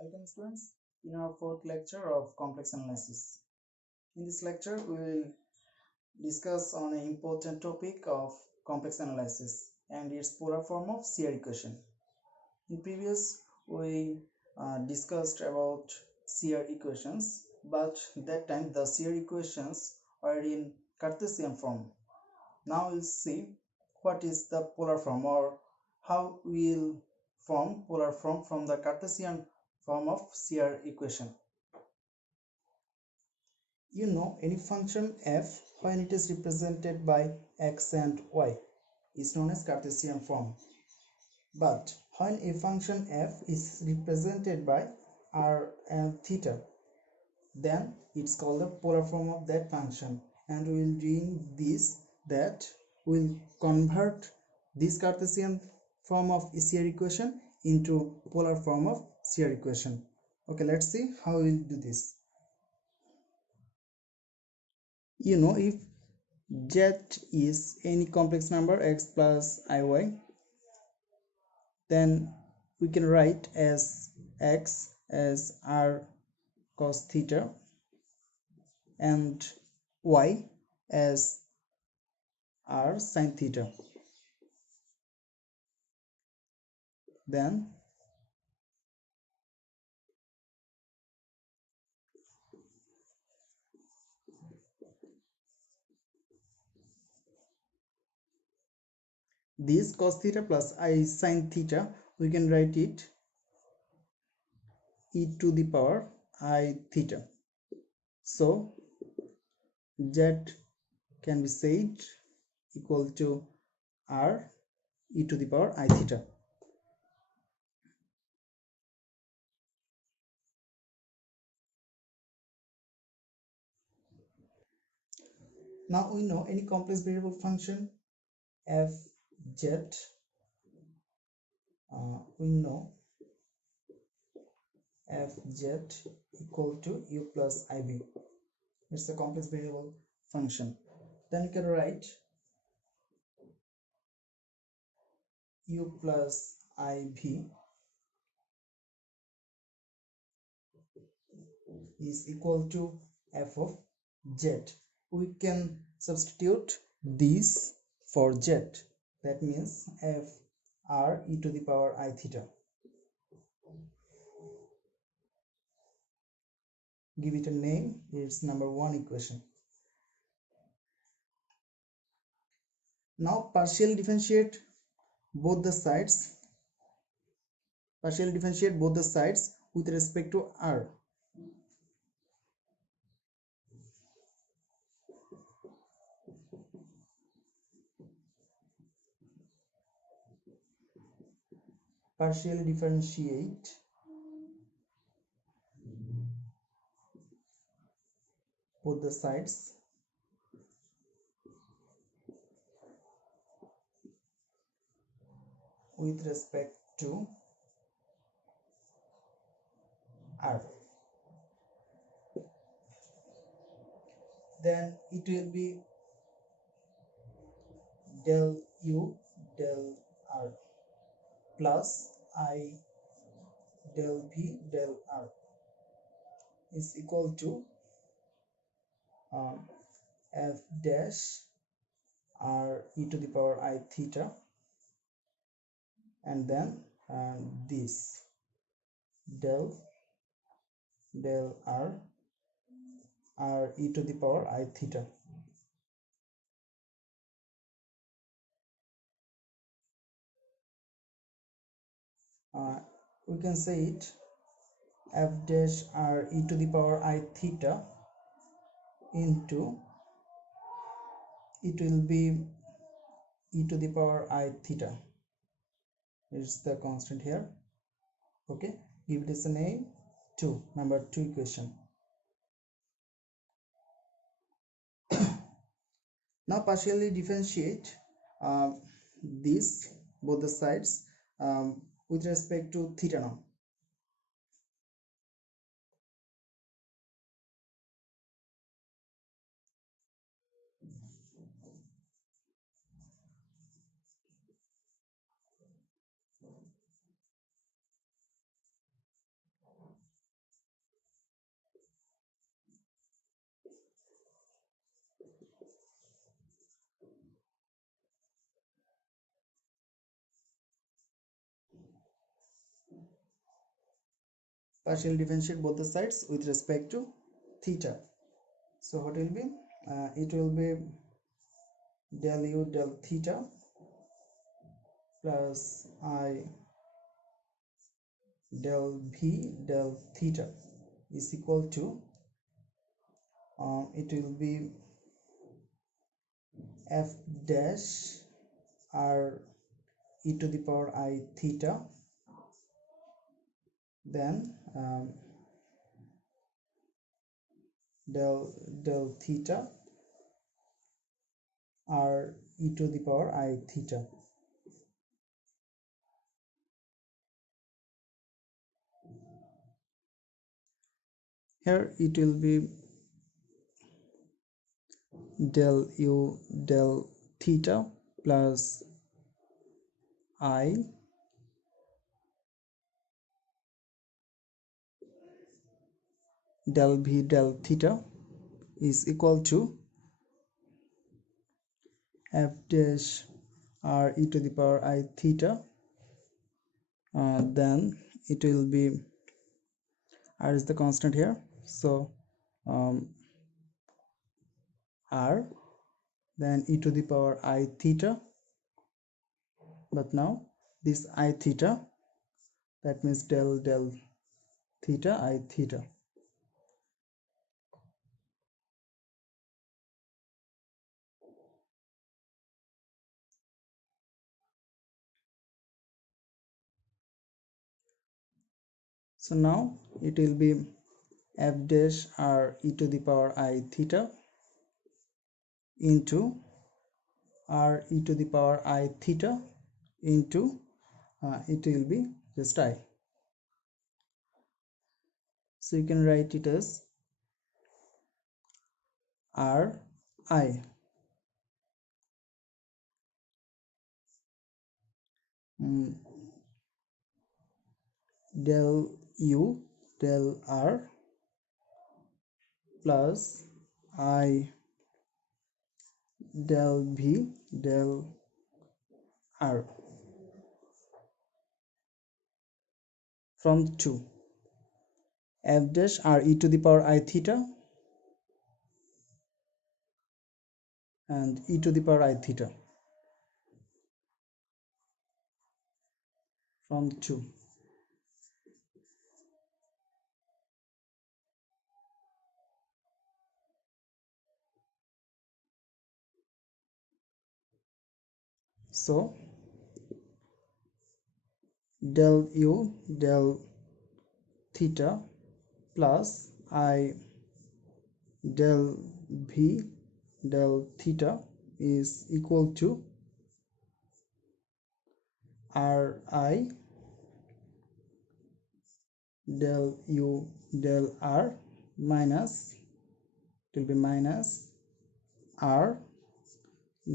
Welcome students in our fourth lecture of complex analysis. In this lecture we will discuss on an important topic of complex analysis and its polar form of CR equation. In previous we discussed about CR equations, but that time the CR equations are in Cartesian form. Now we'll see what is the polar form or how we'll form polar form from the Cartesian form of CR equation. You know, any function f when it is represented by x and y is known as Cartesian form. But when a function f is represented by r and theta, then it's called the polar form of that function, and we will do this that will convert this Cartesian form of CR equation into polar form of CR equation. Okay, let's see how we'll do this. You know, if z is any complex number x plus iy, then we can write as x as r cos theta and y as r sin theta. Then this cos theta plus I sin theta, we can write it e to the power I theta. So z can be said equal to r e to the power I theta. Now we know any complex variable function f z, we know f z equal to u plus ib. It's a complex variable function. Then you can write u plus ib is equal to f of z. We can substitute this for z. That means f r e to the power I theta. Give it a name. It's number 1 equation. Now partially differentiate both the sides. Partially differentiate both the sides with respect to r. Partially differentiate both the sides with respect to r. Then it will be del u del r plus I del v del r is equal to f dash r e to the power I theta, and then this del r e to the power I theta. We can say it f dash r e to the power I theta into, it will be e to the power I theta. It's the constant here. Okay, give it as a name 2, number 2 equation. Now partially differentiate this both the sides with respect to theta now. partially differentiate both the sides with respect to theta. So what will be? It will be del u del theta plus I del v del theta is equal to it will be f dash r e to the power I theta, then del theta r e to the power I theta. Here it will be del u del theta plus I del v del theta is equal to f dash r e to the power I theta, then it will be r is the constant here, so r then e to the power I theta, but now this I theta, that means del theta I theta. So now it will be f dash r e to the power I theta into r e to the power I theta into it will be just I. So you can write it as r I del u del r plus I del v del r from 2 f dash r e to the power I theta and e to the power I theta from 2. So del u del theta plus I del v del theta is equal to ri del u del r minus, it will be minus r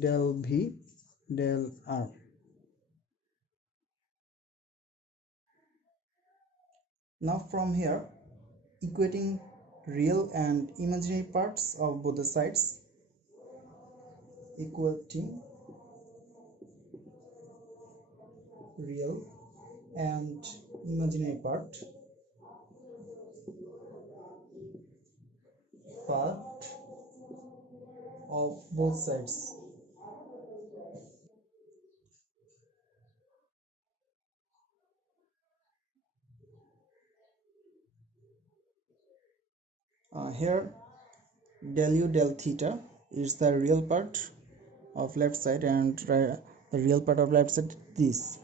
del v del r. Now from here, equating real and imaginary parts of both the sides, equating real and imaginary part of both sides. Here del u del theta is the real part of left side and the real part of left side this.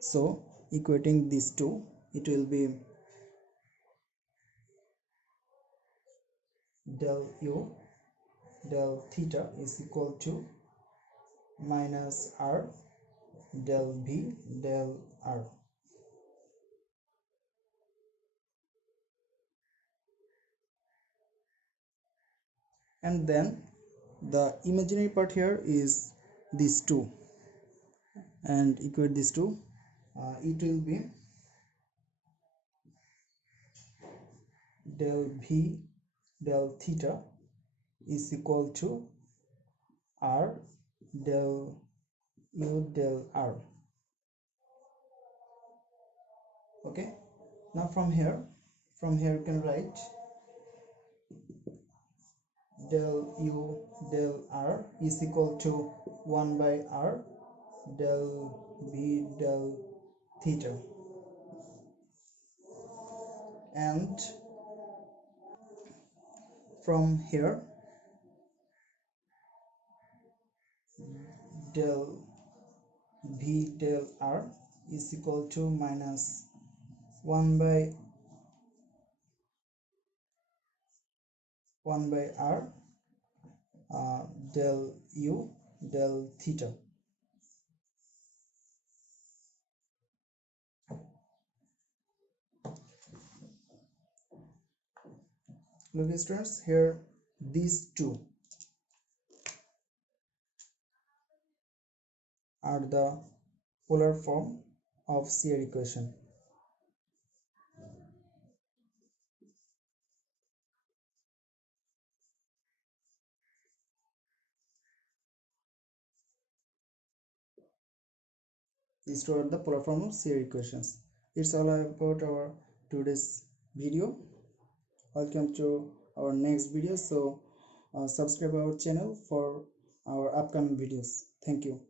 So equating these two, it will be del u del theta is equal to minus r del v del r. And then the imaginary part here is these two, and equate these two, it will be del v del theta is equal to r del u del r. Okay, now from here From here you can write del u del r is equal to 1 by r del v del theta, and from here del v del r is equal to minus 1 by r del u del theta. Look students, here these two are the polar form of CSIR equation. These two are the polar form of CSIR equations. It's all about our today's video. Welcome to our next video. So subscribe our channel for our upcoming videos. Thank you.